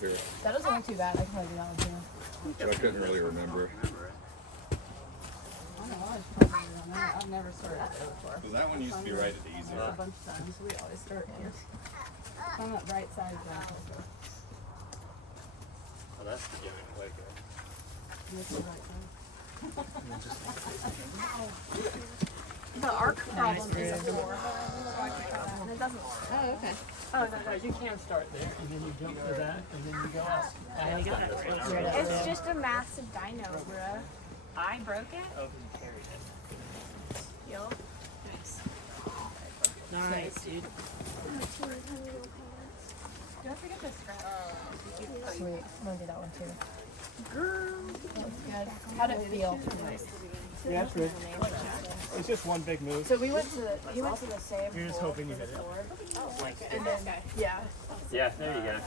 Here. That doesn't look too bad. I can probably do that one too. So I couldn't really remember. I don't know. I just probably do that. I've never started there before. Because that one used to be rated easy. A bunch of times. We always start here. On that right side of that. Oh, that's giving way good. This is the right side. The arc problem is a floor. And it doesn't work. Oh, okay. Oh, no, no. You can start there, and then you jump to that, and then you go up. It's just a massive dino, bruh. I broke it? Oh, you carried it. Yup. Nice, dude. Don't forget the strap. Sweet. I'm gonna do that one too. Girl. That looks good. How'd it feel? Yeah, it's good. It's just one big move. So we went to the same. You're just hoping you hit it. And then, yeah. Yeah, there you go.